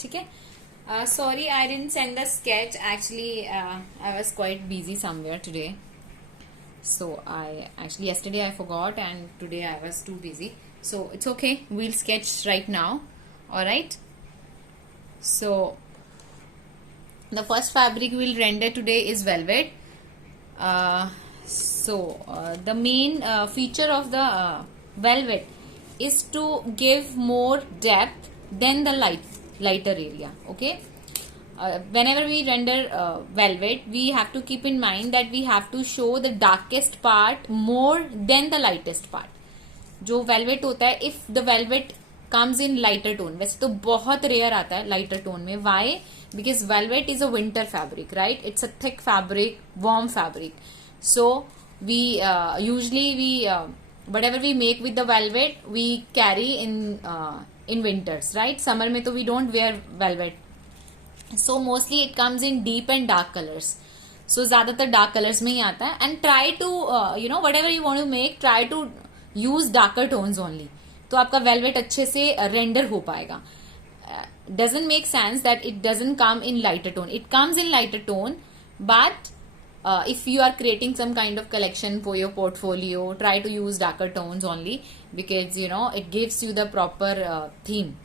ठीक है. Sorry, I didn't send the sketch. Actually, I was quite busy somewhere today. So I actually yesterday I forgot and today I was too busy. So it's okay. We'll sketch right now. All right. So the first fabric we'll render today is velvet. The main feature of the velvet is to give more depth than the lighter area. Okay. Whenever we render velvet, we have to keep in mind that we have to show the darkest part more than the lightest part. जो velvet होता है, if the velvet comes in lighter tone, वैसे तो बहुत rare आता है lighter tone में. Why? Because velvet is a winter fabric, right? It's a thick fabric, warm fabric. So we usually we whatever we make with the velvet we carry in winters, right? Summer में तो we don't wear velvet. So mostly it comes in deep and dark colors. So ज्यादातर dark colors में ही आता है. And try to whatever you want to make, try to use darker tones only. तो आपका velvet अच्छे से render हो पाएगा. Doesn't make sense that it doesn't come in lighter tone. It comes in lighter tone, but if you are creating some kind of collection for your portfolio, try to use darker tones only, because it gives you the proper theme.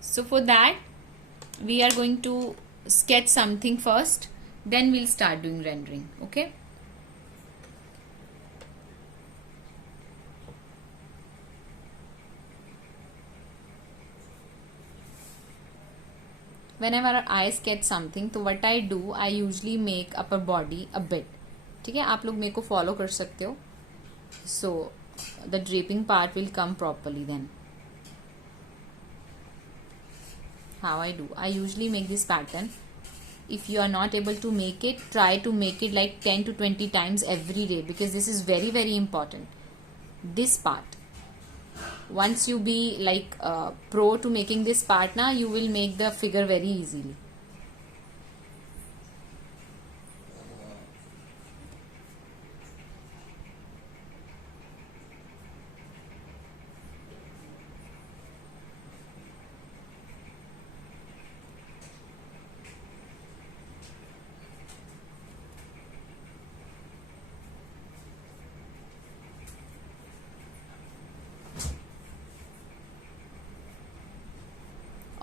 So for that we are going to sketch something first, then we'll start doing rendering. Okay. Whenever I sketch something, तो what I do, I usually make upper body a bit. ठीक है, आप लोग मेरे को follow कर सकते हो. So the draping part will come properly then. How I do, I usually make this pattern. If you are not able to make it, try to make it like 10 to 20 times every day, because this is very very important. This part, once you be like pro to making this part now, you will make the figure very easily.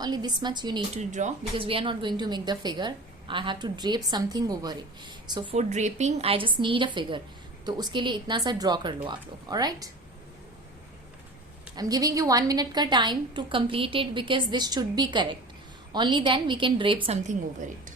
Only this much you need to draw, because we are not going to make the figure. I have to drape something over it. So for draping I just need a figure. तो उसके लिए इतना सा draw कर लो आप लोग. Alright, I'm giving you 1 minute का time to complete it, because this should be correct. Only then we can drape something over it.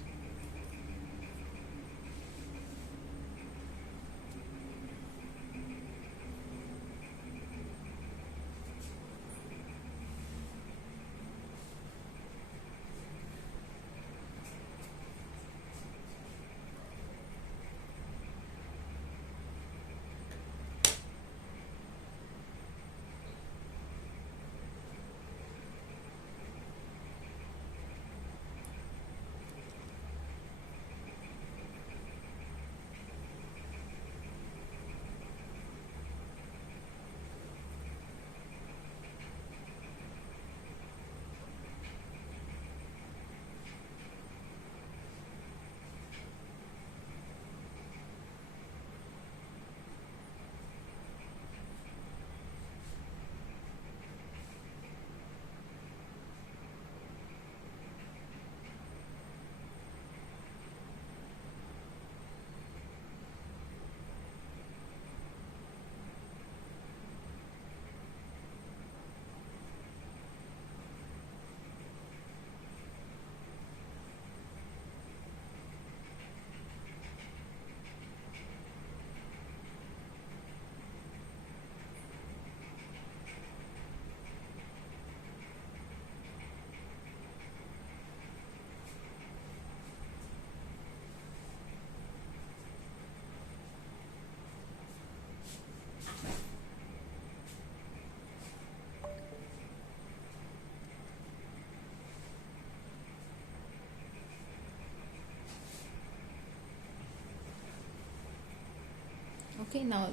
Okay, now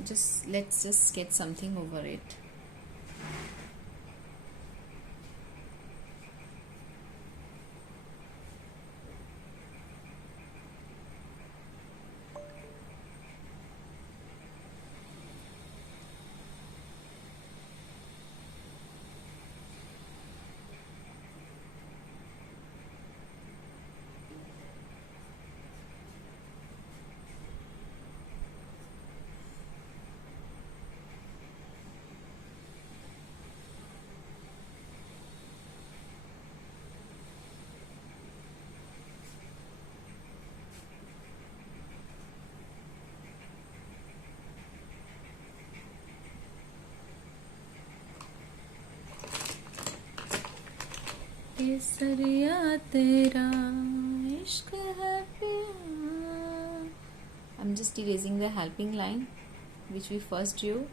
let's just get something over it. केसरिया तेरा इश्क है पिया. I'm just erasing the helping line which we first drew.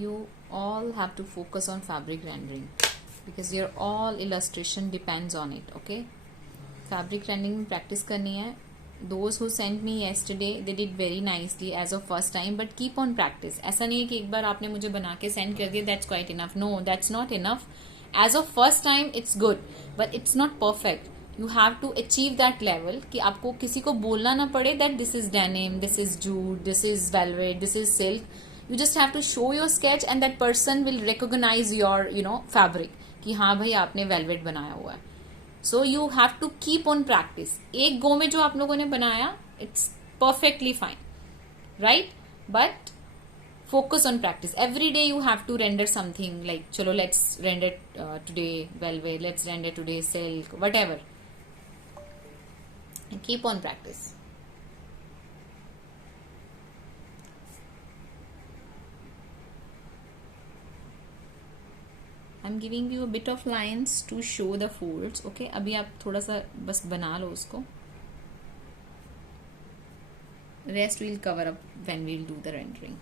You all have to focus on fabric rendering because your all illustration depends on it. Okay, fabric rendering में practice करनी है. Those who sent me yesterday they did very nicely as of first time, but keep on practice. ऐसा नहीं है कि एक बार आपने मुझे बना के send कर दिया that's quite enough. No, that's not enough. As of first time it's good, but it's not perfect. You have to achieve that level कि आपको किसी को बोलना ना पड़े that this is denim, this is jute, this is velvet, this is silk. You just have to show your sketch and that person will recognize your fabric कि हाँ भाई आपने velvet बनाया हुआ है. So you have to keep on practice. एक गो में जो आप लोगों ने बनाया it's perfectly fine, right? But focus on practice. Every day you have to render something like चलो let's render today velvet, let's render today silk, whatever. And keep on practice. I'm giving you a bit of lines to show the folds. Okay, अभी आप थोड़ा सा बस बना लो उसको. Rest we'll cover up when we'll do the rendering.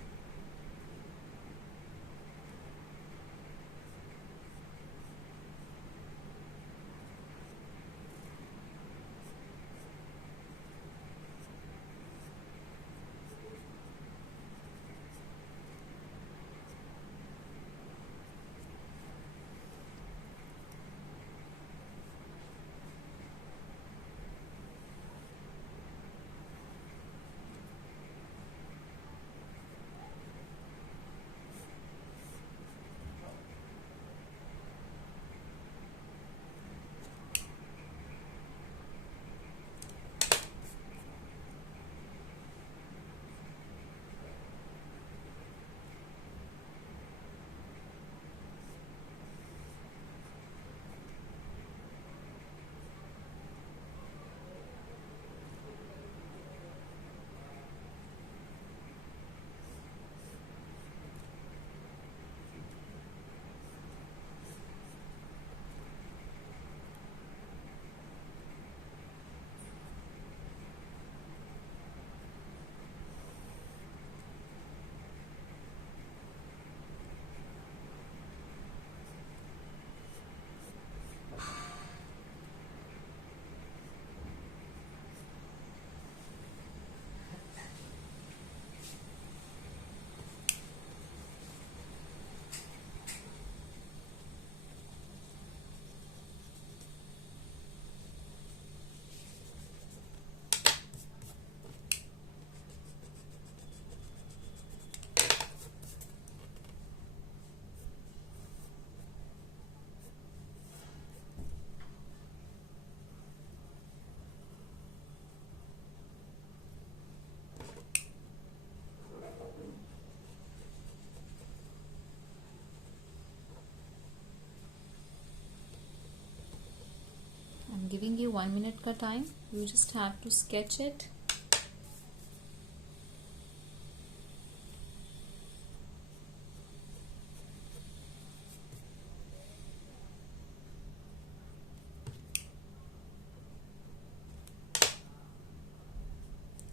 I'm giving you 1 minute का time. You just have to sketch it.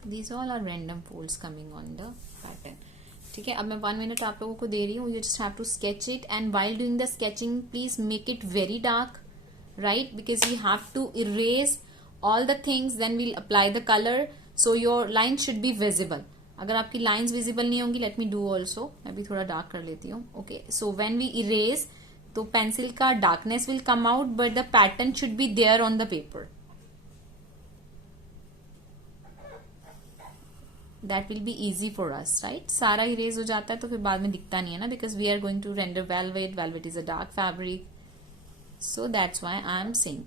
These all are random folds coming on the pattern. ठीक है, अब मैं 1 minute आप लोगों को दे रही हूँ. You just have to sketch it, and while doing the sketching, please make it very dark, right? Because we have to erase all the things, then we'll apply the color. So your lines should be visible. अगर आपकी lines visible नहीं होंगी, let me do also. मैं भी थोड़ा dark कर लेती हूँ. Okay, so when we erase, तो pencil का darkness will come out, but the pattern should be there on the paper. That will be easy for us, right? सारा erase हो जाता है तो फिर बाद में दिखता नहीं है ना, because we are going to render velvet. Velvet is a dark fabric, so that's why I am saying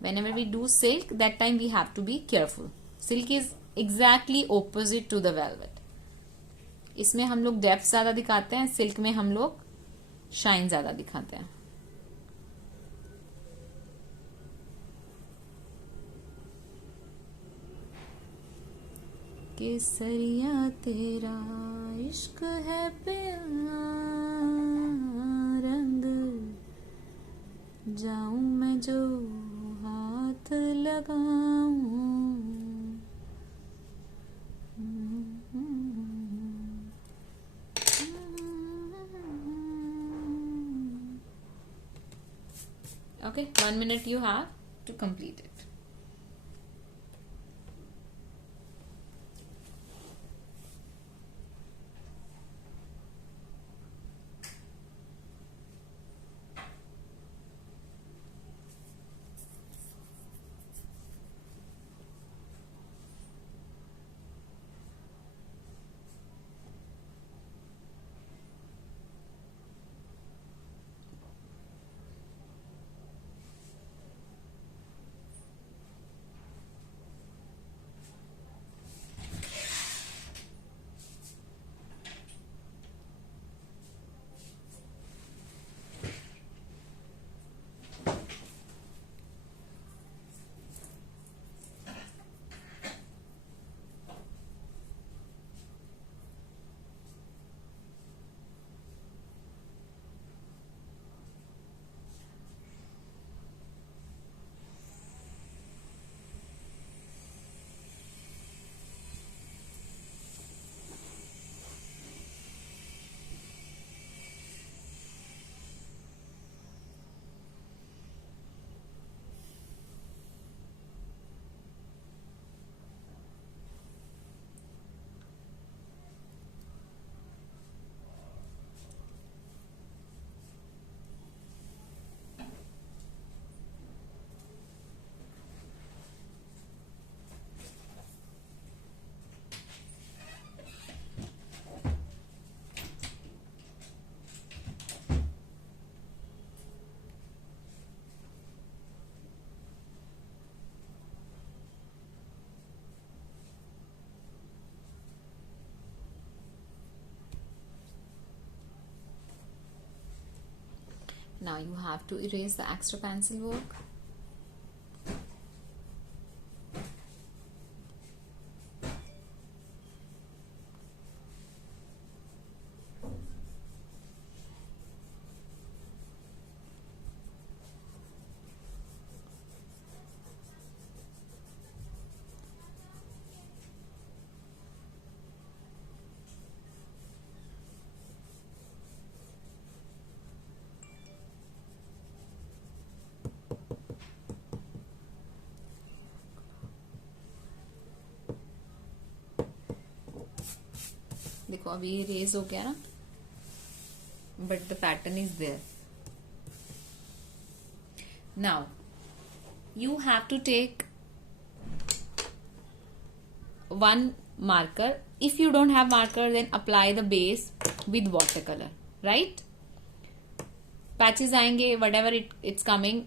whenever we do silk, that time we have to be careful. Silk is exactly opposite to the velvet. इसमें हम लोग depth ज्यादा दिखाते हैं, silk में हम लोग shine ज्यादा दिखाते हैं. केसरिया तेरा इश्क है प्यारा, रंग जाऊं मैं जो हाथ लगाऊं. Okay, 1 minute you have to complete it. Now you have to erase the extra pencil work. देखो अभी ये रेज हो गया ना, but the pattern is there. Now you have to take one marker. If you don't have marker, then apply the base with watercolor, right? Patches आएंगे, whatever it's coming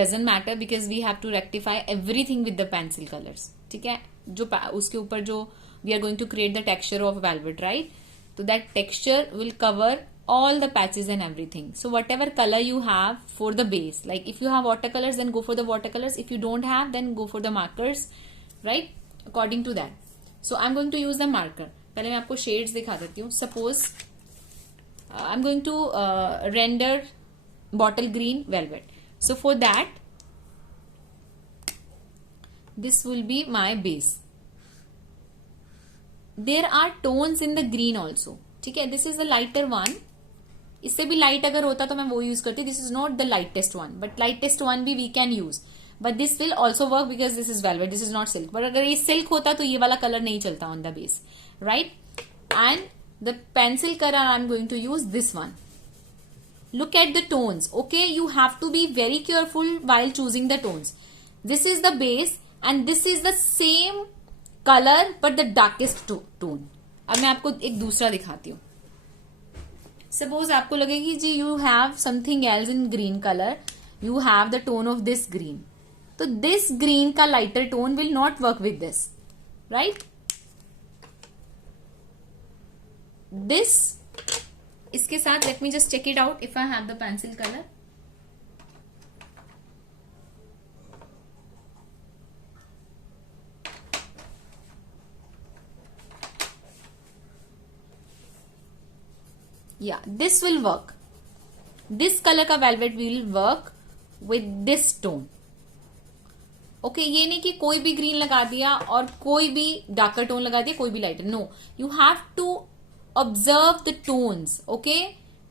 doesn't matter because we have to rectify everything with the pencil colors. ठीक है, जो उसके ऊपर जो we are going to create the texture of velvet, right? So that texture will cover all the patches and everything. So whatever color you have for the base, like if you have watercolors, then go for the watercolors. If you don't have, then go for the markers, right? According to that. So I'm going to use the marker. पहले मैं आपको shades दिखा देती हूँ. Suppose I'm going to render bottle green velvet. So for that, this will be my base. There are tones in the green also. ठीक है, this is the lighter one. इससे भी light अगर होता तो मैं वो use करती. This is not the lightest one, but lightest one भी we can use. But this will also work because this is velvet. This is not silk. But अगर ये silk होता तो ये वाला color नहीं चलता on the base, right? And the pencil color I'm going to use this one. Look at the tones. Okay, you have to be very careful while choosing the tones. This is the base and this is the same color but the darkest tone. अब मैं आपको एक दूसरा दिखाती हूँ. Suppose आपको लगे कि जी you have something else in green color. You have the tone of this green. तो this green का lighter tone will not work with this, right? This इसके साथ let me just check it out if I have the pencil colour. Yeah, this will work. This color का velvet will work with this tone. Okay ये नहीं कि कोई भी green लगा दिया और कोई भी डार्कर टोन लगा दिया, कोई भी lighter. No, you have to observe the tones. Okay,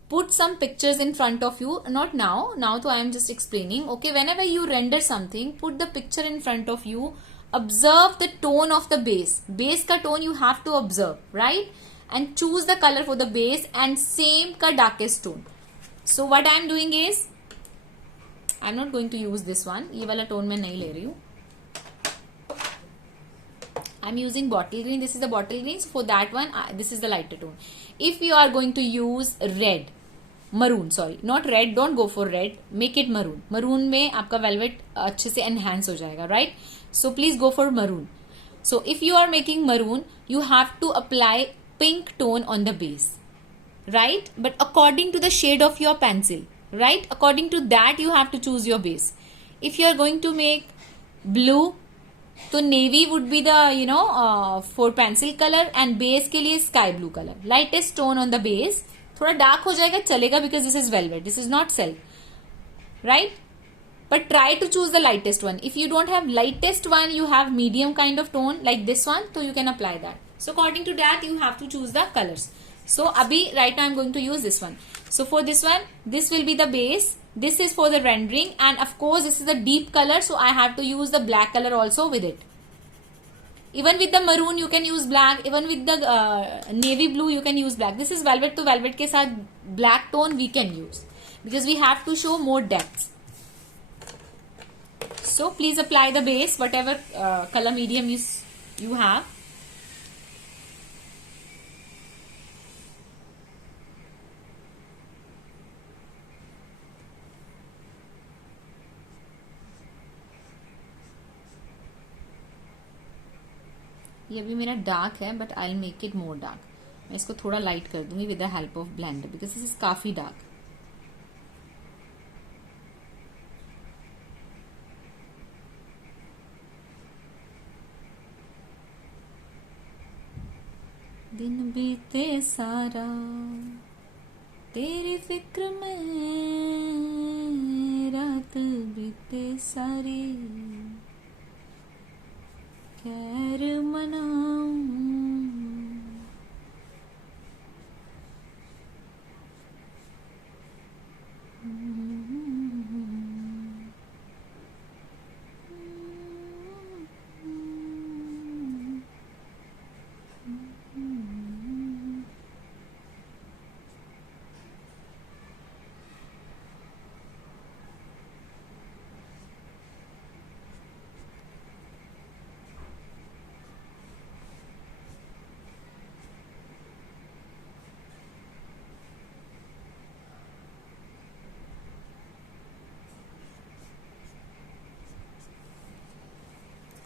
put some pictures in front of you. Not now so I am just explaining. Okay, whenever you render something, put the picture in front of you, observe the tone of the base ka tone you have to observe, right? And choose the color for the base and same ka darkest tone. So what I am doing is, I am not going to use this one. ये वाला tone मैं नहीं ले रही हूँ. I am using bottle green. This is the bottle green. So for that one, this is the lighter tone. If you are going to use maroon, sorry, not red. Don't go for red. Make it maroon. Maroon में आपका velvet अच्छे से enhance हो जाएगा, right? So please go for maroon. So if you are making maroon, you have to apply pink tone on the base, right? But according to the shade of your pencil, right? According to that, you have to choose your base. If you are going to make blue, तो navy would be the for pencil colour and base के लिए sky blue colour. Lightest tone on the base. थोड़ा dark हो जाएगा चलेगा because this is velvet, this is not silk, right? But try to choose the lightest one. If you don't have lightest one, you have medium kind of tone like this one, तो you can apply that. So according to that you have to choose the colours. So abhi right now I'm going to use this one. So for this one, this will be the base. This is for the rendering, and of course this is the deep color, so I have to use the black color also with it. Even with the maroon you can use black. Even with the navy blue you can use black. This is velvet, to velvet ke sath black tone we can use because we have to show more depth. So please apply the base, whatever color medium you have. ये भी मेरा dark है but I will make it more dark. मैं इसको थोड़ा light कर दूंगी with the help of blender because this is काफी डार्क. दिन बीते सारा तेरी फिक्र में, रात बीते सारी खैर मनाऊं.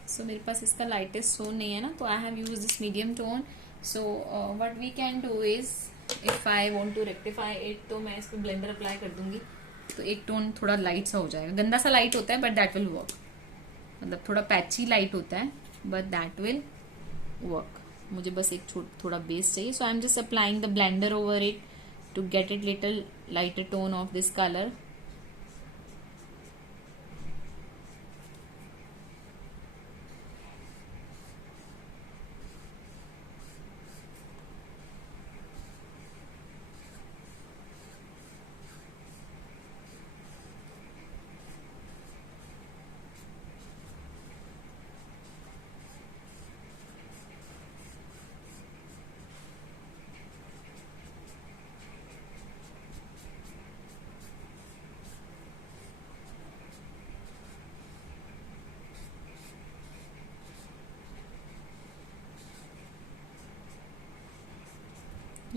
सो मेरे पास इसका लाइटेस्ट टोन नहीं है ना, तो I have use this medium tone. So what we can do is, if I want to rectify it, तो मैं इसको ब्लेंडर अप्लाई कर दूंगी तो एक टोन थोड़ा लाइट सा हो जाएगा. गंदा सा लाइट होता है बट दैट विल वर्क. मतलब थोड़ा पैची लाइट होता है बट दैट विल वर्क. मुझे बस एक थोड़ा बेस चाहिए. So I am just applying the blender over it to get it little lighter tone of this colour.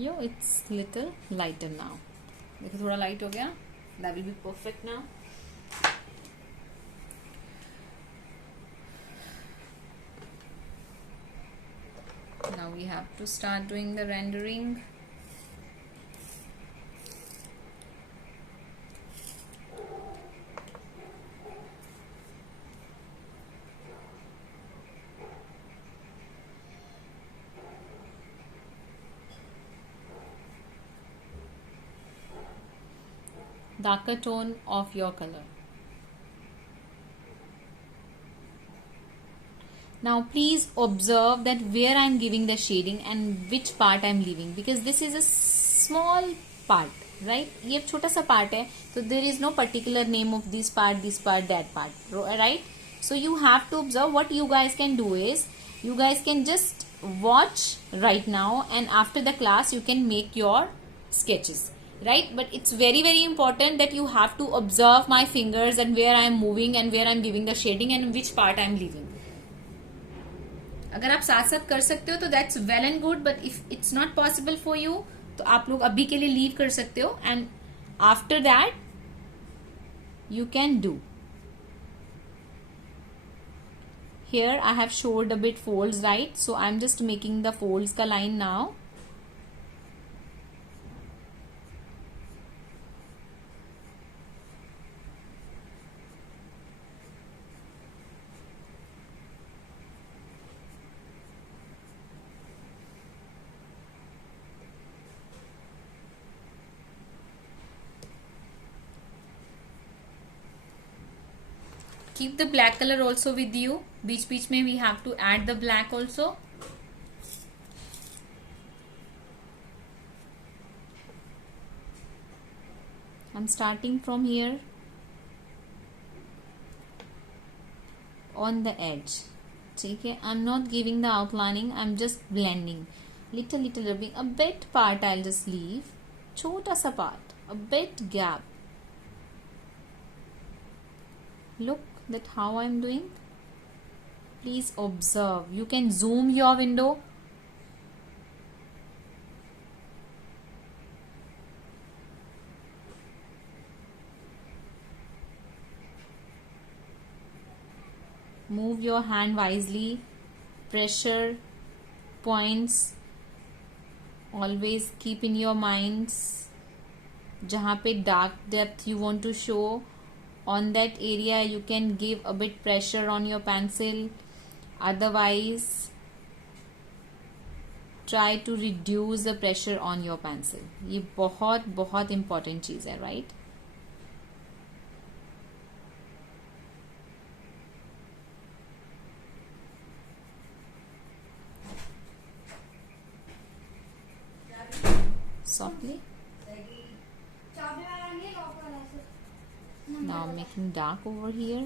Yo, it's little lighter now. देखो थोड़ा लाइट हो गया. That will be perfect now. Now we have to start doing the rendering. darker tone of your color. Now please observe that where I am giving the shading and which part I am leaving, because this is a small part, right? ये छोटा सा part है, so there is no particular name of this part, that part, right? So you have to observe. What you guys can do is, you guys can just watch right now, and after the class you can make your sketches, right? But it's very very important that you have to observe my fingers and where I am moving and where I am giving the shading and which part I am leaving. अगर आप साथ साथ कर सकते हो तो that's well and good, but if it's not possible for you तो आप लोग अभी के लिए लीव कर सकते हो, and after that you can do. Here I have showed a bit folds, right? So I'm just making the folds ka line now. Keep the black color also with you. बीच बीच में we have to add the black also. I'm starting from here on the edge. ठीक है, I'm not giving the outlining, I'm just blending. Little rubbing. A bit part I'll just leave. छोटा सा part, a bit gap. Look that how I'm doing. Please observe. You can zoom your window. Move your hand wisely. Pressure points always keep in your minds. जहाँ पे dark depth you want to show, on that area you can give a bit pressure on your pencil. Otherwise try to reduce the pressure on your pencil. ये बहुत बहुत important चीज है, right? Softly. Now I'm making dark over here.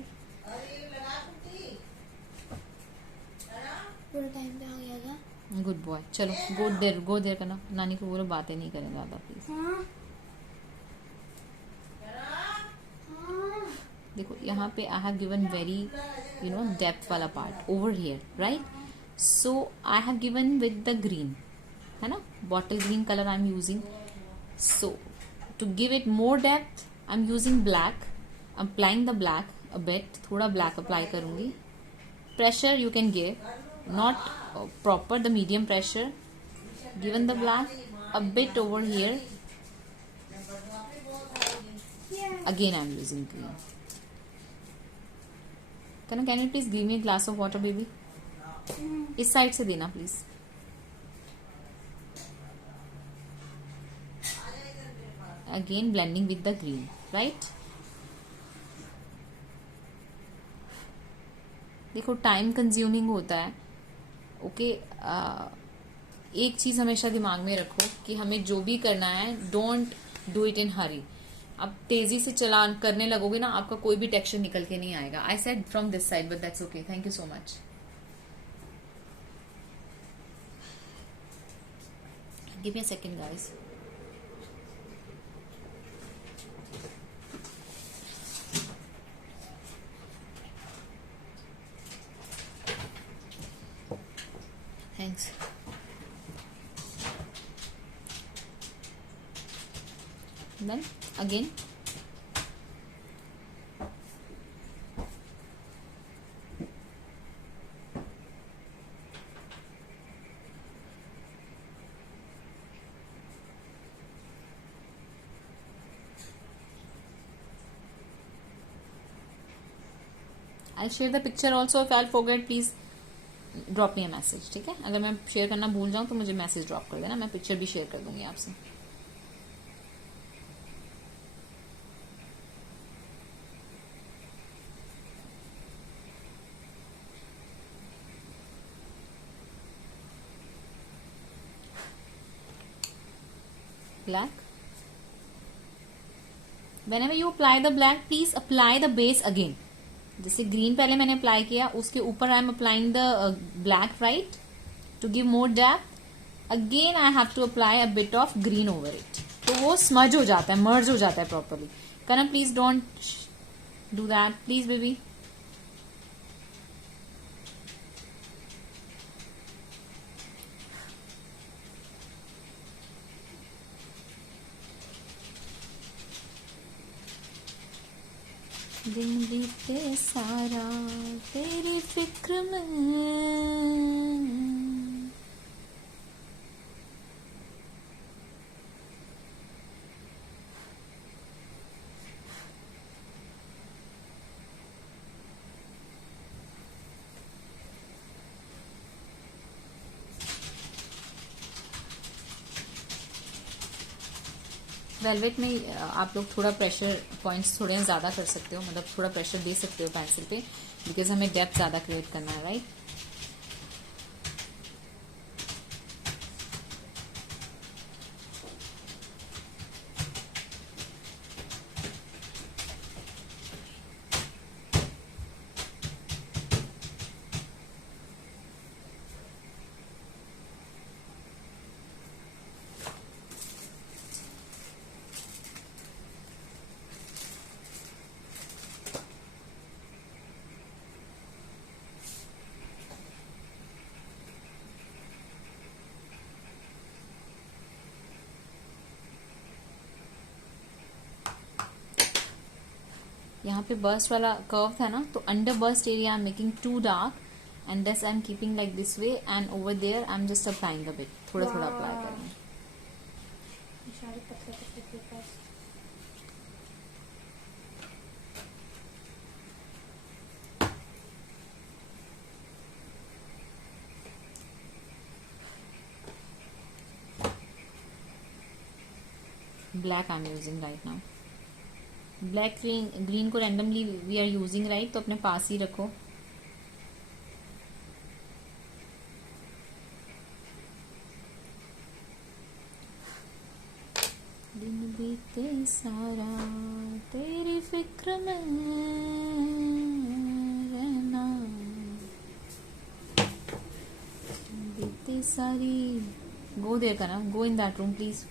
पूरा time पे आ गया था. Good boy. चलो गो देर करना. नानी को बोलो बातें नहीं करें ज्यादा प्लीज. देखो यहाँ पे I have given very depth वाला part over here, right? So I have given with the green, है ना, bottle green colour I am using. So to give it more depth I am using black. Applying the black a bit. थोड़ा black apply करूंगी. Pressure you can give, not proper, the medium pressure. Given the black, a bit over here. Again I'm using green. Can you please give me a glass of water, baby? इस side से देना please. Again blending with the green, right? देखो time consuming होता है. Okay, एक चीज हमेशा दिमाग में रखो कि हमें जो भी करना है, डोंट डू इट इन हरी. आप तेजी से चला करने लगोगे ना, आपका कोई भी टेक्सचर निकल के नहीं आएगा. I said from this side, but that's okay. Thank you so much. Give me a second guys. Thanks. Then again I'll share the picture also. If I'll forget, please drop me a message. ठीक है, अगर मैं share करना भूल जाऊं तो मुझे message drop कर देना. मैं पिक्चर भी शेयर कर दूंगी आपसे. black. Whenever you apply the black, please apply the base again. जैसे ग्रीन पहले मैंने अप्लाई किया, उसके ऊपर I am applying the black right to give more depth. Again I have to apply a bit of green over it. तो वो smudge हो जाता है, मर्ज हो जाता है properly. Karan please don't do that, please baby. दिन बीते सारा तेरी फिक्र में. वेलवेट में आप लोग थोड़ा प्रेशर पॉइंट्स थोड़े ज़्यादा कर सकते हो, मतलब थोड़ा प्रेशर दे सकते हो पेंसिल पे, बिकॉज हमें डेप्थ ज़्यादा क्रिएट करना है, राइट. यहाँ पे बर्स्ट वाला कर्व था ना, तो under bust area I am making too dark and this I am keeping like this way and over there I am just applying the bit. थोड़ा थोड़ा अप्लाई करेंगे. Black I am using right now. Black green को randomly we are using right, तो अपने पास ही रखो. दिन बीते सारा तेरी फिक्र में रहना, बीते सारी. गो देयर का ना, go in that room please.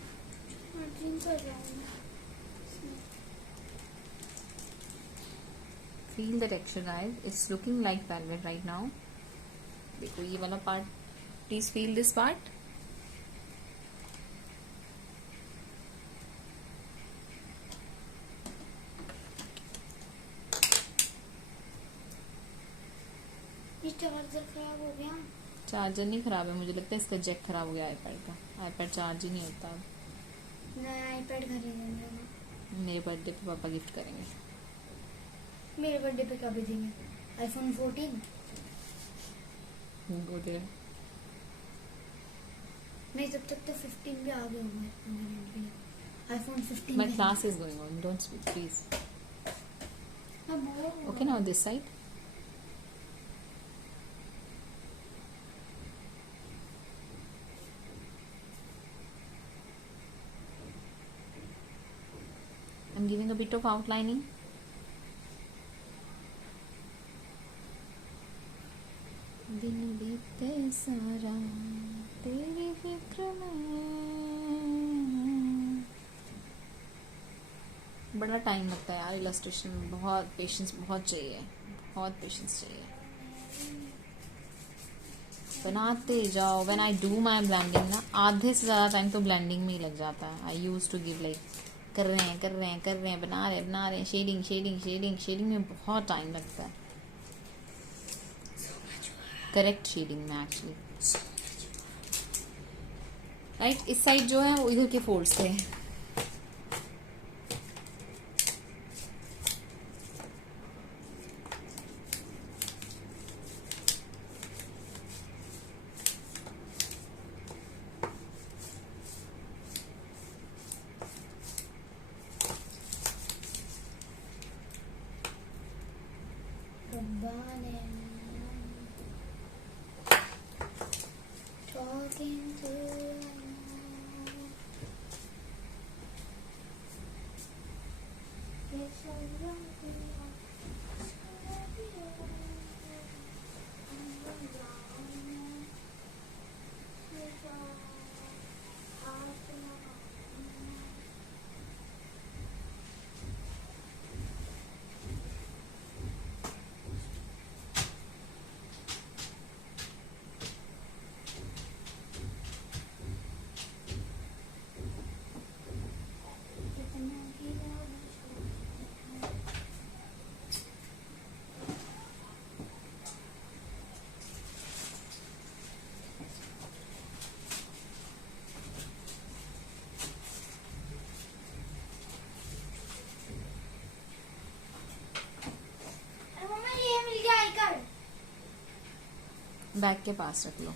Feel the texture guys, it's looking like velvet right now. देखो ये वाला part, please feel this part. ये चार्जर खराब हो गया. चार्जर नहीं खराब है, मुझे लगता है इसका जैक खराब हो गया आईपैड का. आईपैड चार्ज ही नहीं होता अब. नया आईपैड खरीदेंगे. मेरे बर्थडे पे पापा गिफ्ट करेंगे. मेरे बर्थडे पे कभी देंगे? आईफोन 14. Go there. नहीं, तब तक तो 15 भी आ गए होंगे. IPhone 15. My class is going on, don't speak please. Okay, now this side. I'm giving a bit of outlining. दिन बीते सारा तेरी फिक्र में. बड़ा टाइम लगता है यार इलस्ट्रेशन में, बहुत पेशेंस बहुत चाहिए, बहुत पेशेंस चाहिए. बनाते जाओ. When I do my blending ना, आधे से ज़्यादा टाइम तो ब्लेंडिंग में ही लग जाता है. आई यूज टू गिव लाइक कर रहे हैं, बना रहे हैं, शेडिंग में बहुत टाइम लगता है. करेक्ट शेडिंग में एक्चुअली, राइट. इस साइड जो है वो इधर के फोल्ड्स थे. बैग के पास रख लो।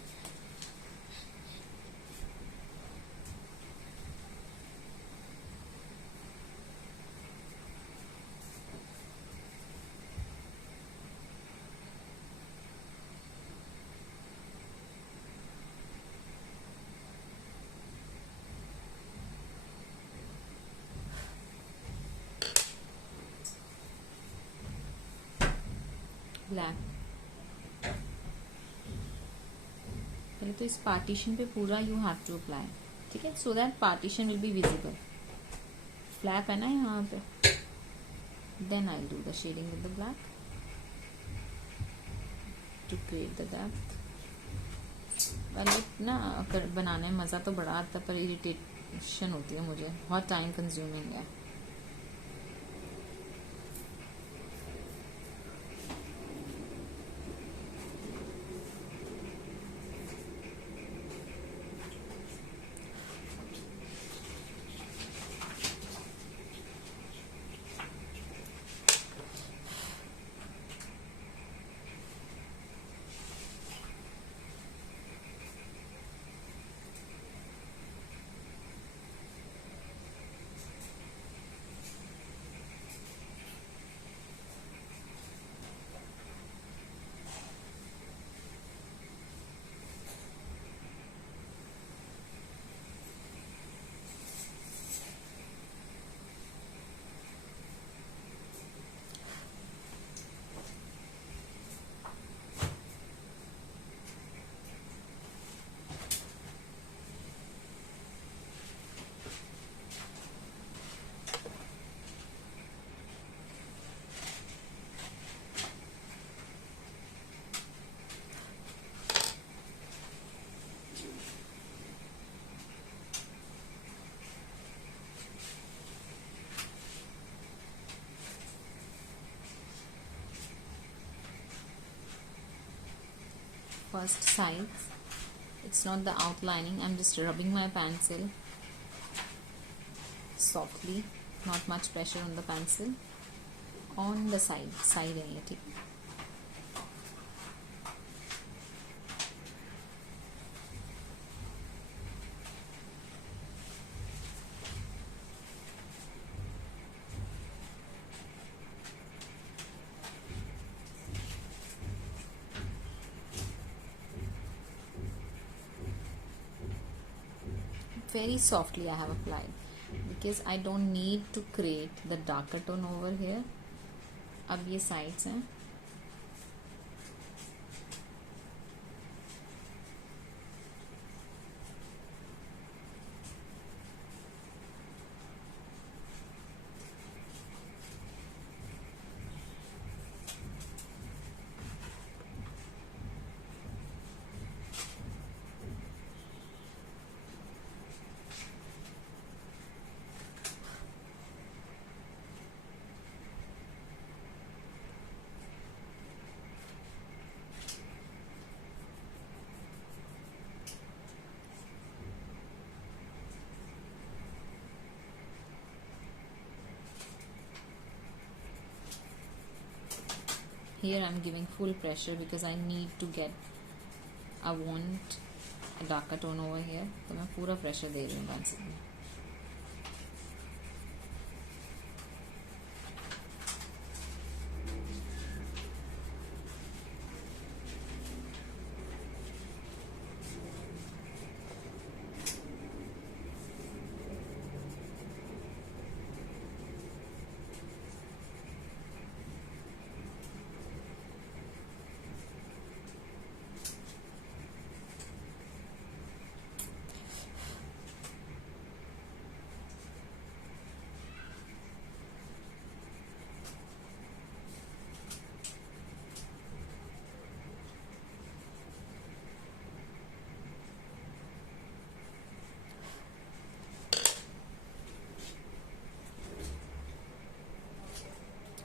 ब्लैक पहले तो इस पार्टीशन पे पूरा यू हैव टू अप्लाई, ठीक है, so that partition will be visible. Flap है ना यहाँ पे, then I do the shading with the black to create the depth. Velvet ना बनाने में मज़ा तो बड़ा आता है, पर इरिटेशन होती है मुझे, बहुत टाइम कंज्यूमिंग है। First sides, it's not the outlining, I'm just rubbing my pencil softly, not much pressure on the pencil, on the side area, ठीक है। Very softly I have applied because I don't need to create the darker tone over here. अब ये sides हैं, here I'm giving full pressure because I need to get, I want a darker tone over here, तो मैं पूरा pressure दे रही हूँ pencil में।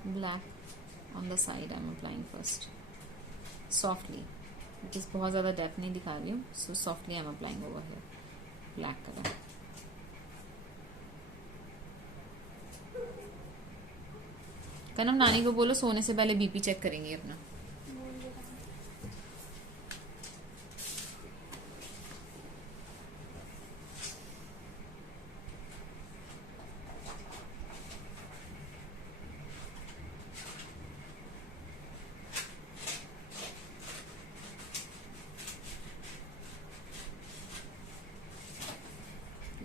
black on the side I'm applying first softly because बहुत ज़्यादा depth नहीं दिखा रही हूँ, so softly I'm applying over here black color. कनम नानी को बोलो सोने से पहले बीपी चेक करेंगे अपना.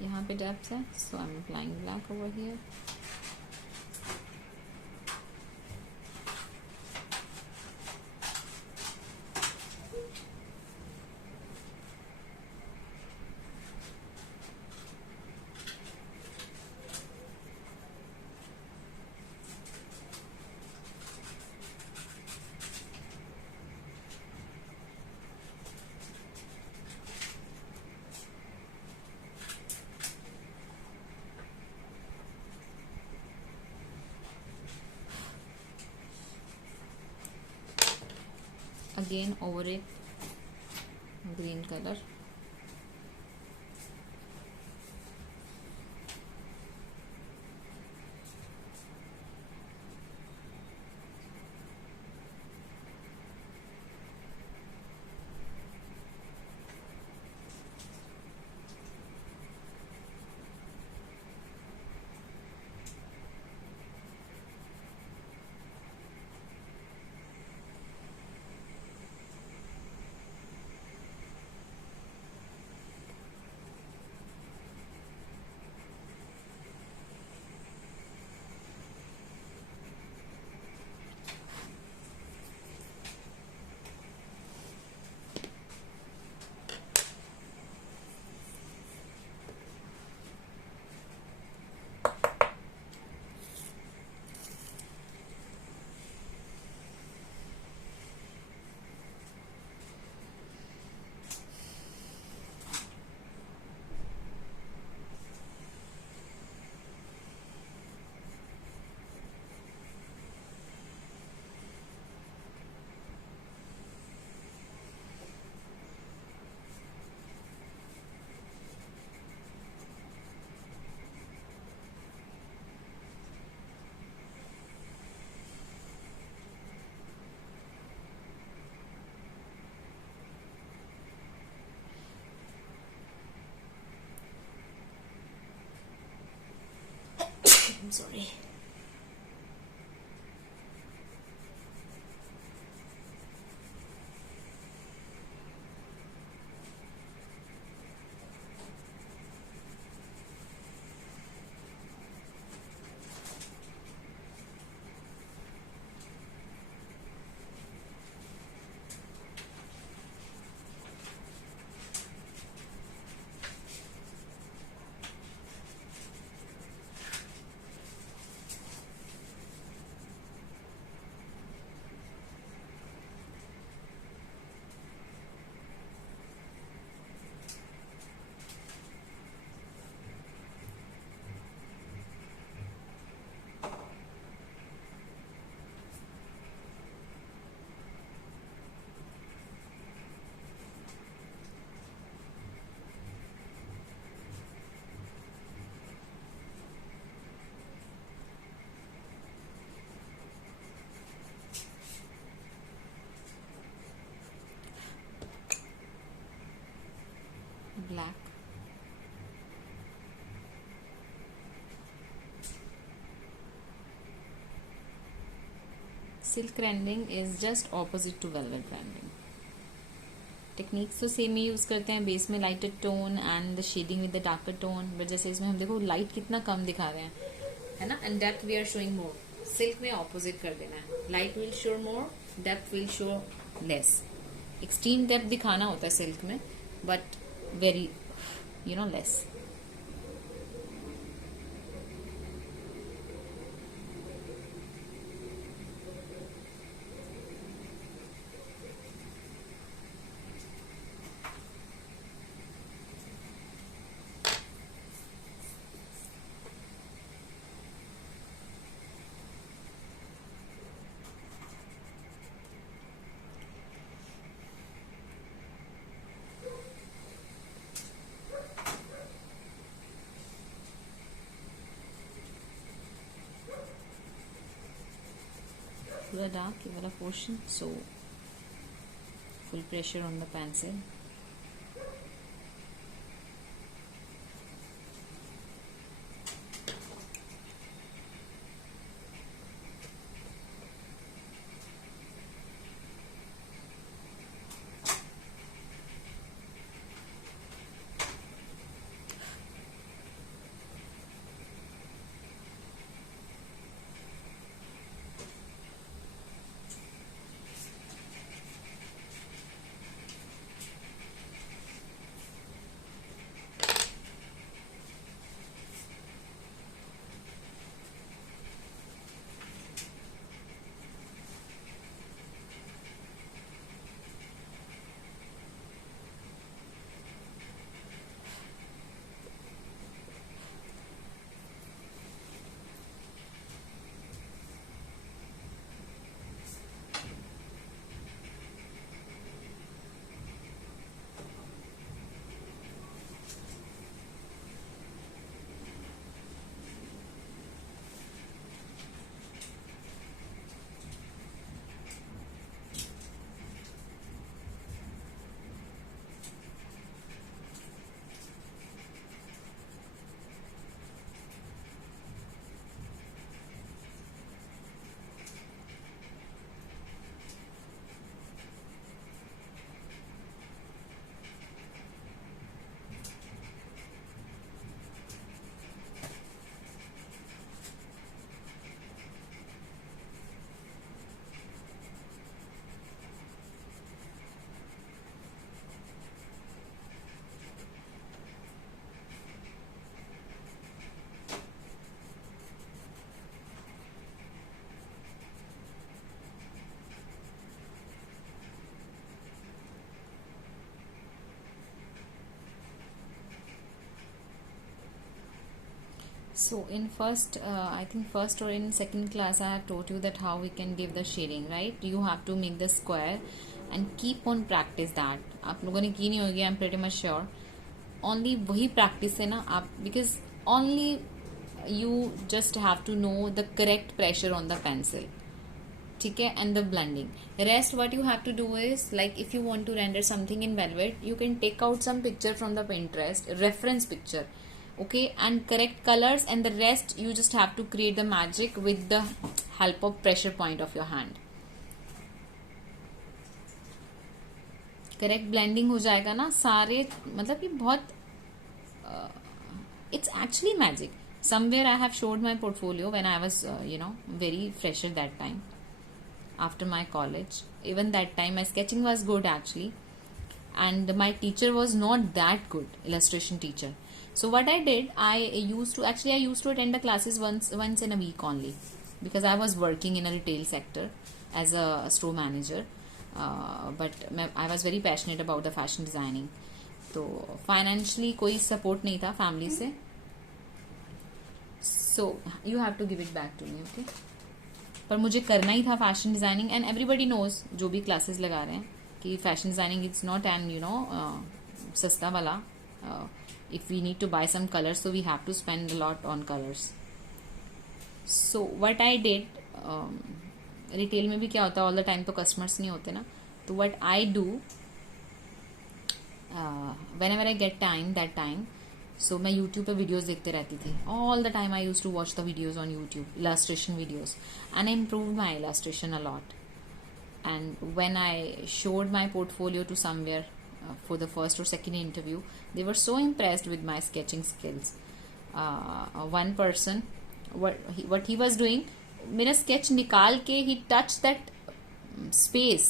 यहाँ पे डेप्थ है, so I'm applying black over here. Again over it green color. I'm sorry. Black. Silk rending is just opposite to velvet rending. Techniques तो सेम ही यूज करते हैं, बेस में lighter tone and the shading with the darker tone, but जैसे इसमें हम देखो light कितना कम दिखा रहे हैं, है ना, and depth we are showing more. Silk में ऑपोजिट कर देना है, light will show more, depth will show less. Extreme depth दिखाना होता है सिल्क में, बट वेरी less. पूरा डार्क ये वाला portion, so full pressure on the pencil. So in first, I think first or in second class, I have taught you that how we can give the shading, right? You have to make the square and keep on practice that. आप लोगों ने की नहीं होगी, I'm pretty much sure. Only वही practice है ना आप, because only you just have to know the correct pressure on the pencil. ठीक है, and the blending. Rest what you have to do is, like if you want to render something in Velvet, you can take out some picture from the Pinterest, reference picture. Okay, and correct colors, and the rest you just have to create the magic with the help of pressure point of your hand. Correct blending हो जाएगा ना सारे, मतलब कि बहुत it's actually magic. Somewhere I have showed my portfolio when I was very fresher that time after my college. Even that time my sketching was good actually, and my teacher was not that good, illustration teacher. So what I did, I used to attend the classes once in a week only, because I was working in a retail sector as a store manager. But I was very passionate about the fashion designing. तो financially कोई support नहीं था family से, so you have to give it back to me, okay? पर मुझे करना ही था fashion designing, and everybody knows जो भी classes लगा रहे हैं कि fashion designing it's not an सस्ता वाला. If we need to buy some colors, so we have to spend a lot on colors. So what I did, retail में भी क्या होता है, ऑल द टाइम तो कस्टमर्स नहीं होते ना. तो what I do, whenever I get time that time, so मैं यूट्यूब पे वीडियोस देखते रहती थी. All the time I use to watch the videos on YouTube, illustration videos, and I improve my illustration a lot. And when I showed my portfolio to somewhere for the first or second interview, they were so impressed with my sketching skills. One person, what he was doing, मेरा sketch निकाल के he touched that space,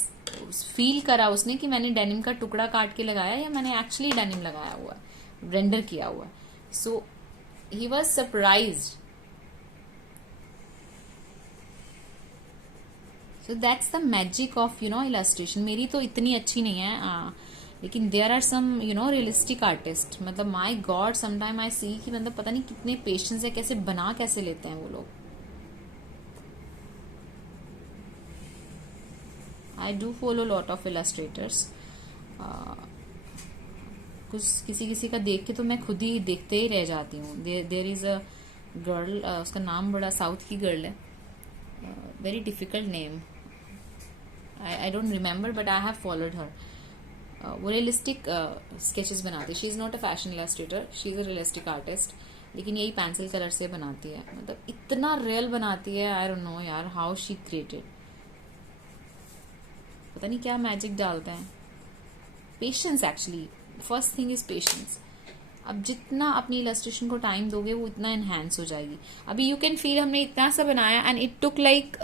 feel करा उसने कि मैंने denim का टुकड़ा काट के लगाया या मैंने एक्चुअली डेनिम लगाया हुआ है, रेंडर किया हुआ है. So he was surprised. So that's the magic of illustration. मेरी तो इतनी अच्छी नहीं है, लेकिन there are some realistic artists. मतलब my God, sometime I see कि मतलब पता नहीं कितने patience है, कैसे बना कैसे लेते हैं वो लोग. I do follow lot of illustrators. कुछ किसी का देख के तो मैं खुद ही देखते ही रह जाती हूँ. There is a girl, उसका नाम बड़ा साउथ की गर्ल है, very difficult name. I don't remember, but I have followed her. वो रियलिस्टिक स्केचेस बनाती है. She is not a fashion Illustrator, she is a realistic artist, लेकिन यही पेंसिल कलर से बनाती है. मतलब इतना रियल बनाती है. आई डोंट नो यार हाउ शी क्रिएटेड. पता नहीं क्या मैजिक डालते हैं. Patience actually first thing is patience. अब जितना अपनी इलस्ट्रेशन को टाइम दोगे वो इतना एनहेंस हो जाएगी. अभी यू कैन फील हमने इतना सा बनाया and it took like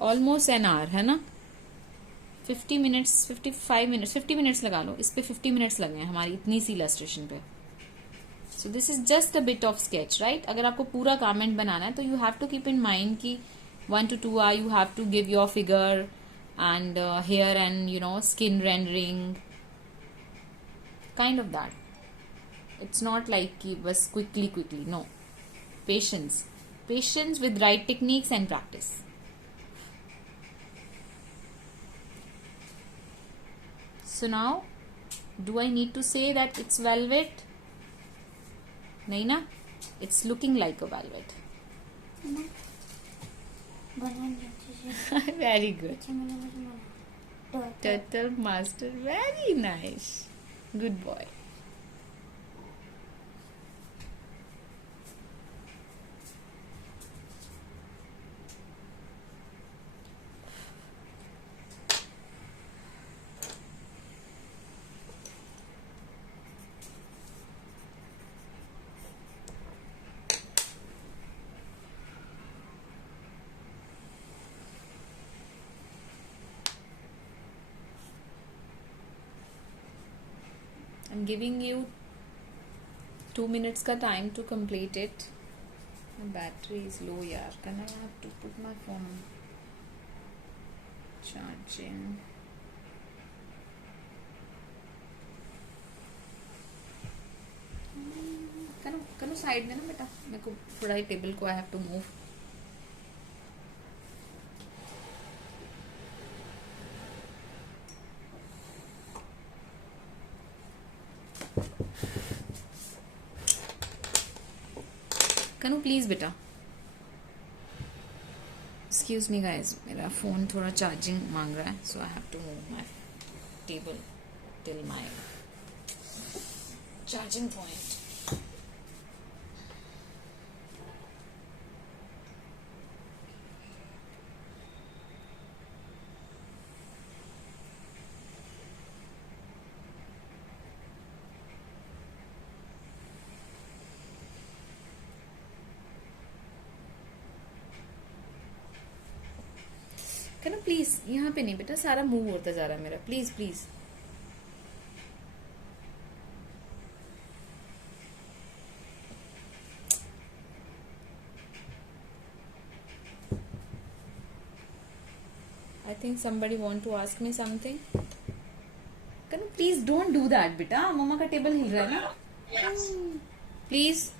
almost an hour, है ना. 50 मिनट्स 55 मिनट्स 50 मिनट्स लगा लो. इस पे 50 मिनट्स लगे हैं हमारी इतनी सी इलस्ट्रेशन पे. So this is just a bit of sketch, right. अगर आपको पूरा गारमेंट बनाना है तो you have to keep in mind कि 1 to 2 hours you have to give your figure and hair and skin rendering, kind of that. It's not like ki bas quickly. No, patience with right techniques and practice. So now do I need to say that it's velvet? Nahi na, it's looking like a velvet. Very good. Turtle master, very nice. Good boy. I'm giving you 2 minutes का time to complete it. My battery is low यार. Can I have to put my phone on charging? कनो side में ना बेटा, मेरे को थोड़ा ही टेबल को I have to move. Kanu please बेटा. एक्सक्यूज मी गाइज, मेरा फोन थोड़ा चार्जिंग मांग रहा है, so I have to move my table till my charging point. क्या ना प्लीज, यहाँ पे नहीं बेटा, सारा मूव होता जा रहा है मेरा. Please please. I think somebody want to ask me something. क्या ना प्लीज डोंट डू दैट बेटा. मम्मा का टेबल हिल रहा है ना. Please.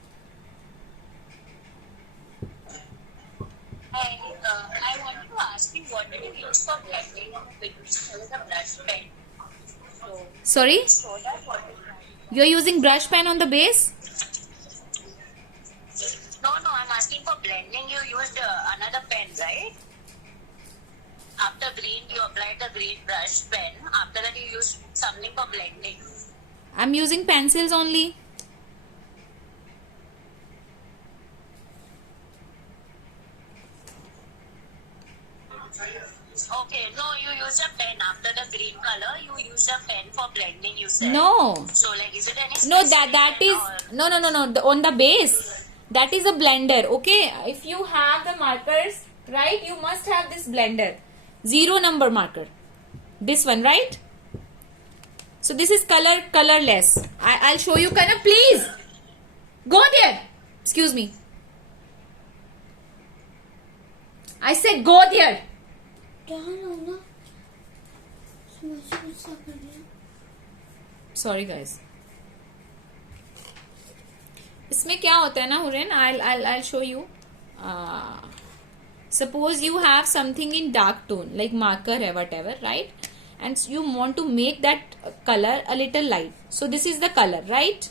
I wanted to ask you, what did you use for blending with the brush pen? So, Sorry, so that what is that? you're using brush pen on the base. No, I'm asking for blending. You used another pen, right? After green, you applied the green brush pen. After that, you used something for blending. I'm using pencils only. Okay, no, you used a pen after the green color. You used a pen for blending. You said No. So, like, is it any? No, specific that pen is or- no. On the base, that is a blender. Okay, if you have the markers, right, you must have this blender, 0 number marker. This one, right? So this is colorless. I'll show you. Can I please go there? Excuse me. I said go there. क्या लो ना, समझ गुस्सा कर रही हूँ. Sorry guys. इसमें क्या होता है ना Hurain, I'll show you. Suppose you have something in dark tone like marker है whatever, right? and you want to make that color a little light. So this is the color, right?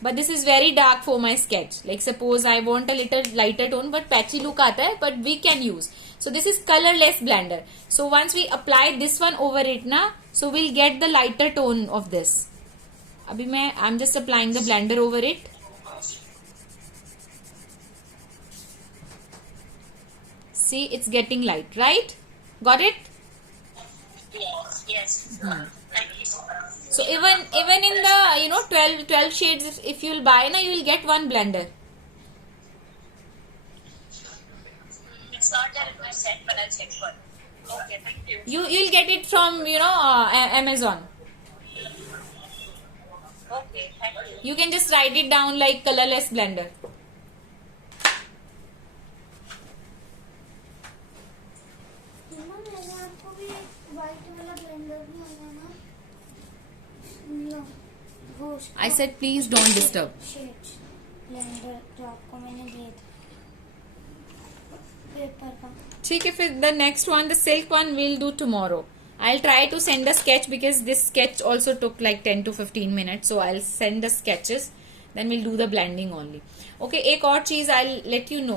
But this is very dark for my sketch. Like suppose I want a little lighter tone but patchy look aata hai, but we can use. So this is colorless blender. So once we apply this one over it na, so we'll get the lighter tone of this. Abhi I'm just applying the blender over it. See, it's getting light, right? Got it? Yes, yes. Thank you so much. So even in the 12 shades, if you'll buy now, you'll get one blender. It's not there in my set, but I'll check for it. Okay, thank you. You'll get it from Amazon. Okay, thank you. You can just write it down like colorless blender. मैंने आपको भी white वाला blender भी आया ना वो I said please don't disturb. Shades blender जो आपको मैंने दिए थे पेपर का ठीक है, फिर the next one, the silk one, we'll do tomorrow. I'll try to send a sketch because this sketch also took like 10 to 15 minutes. So I'll send the sketches. Then we'll do the blending only. Okay, एक और चीज I'll let you know.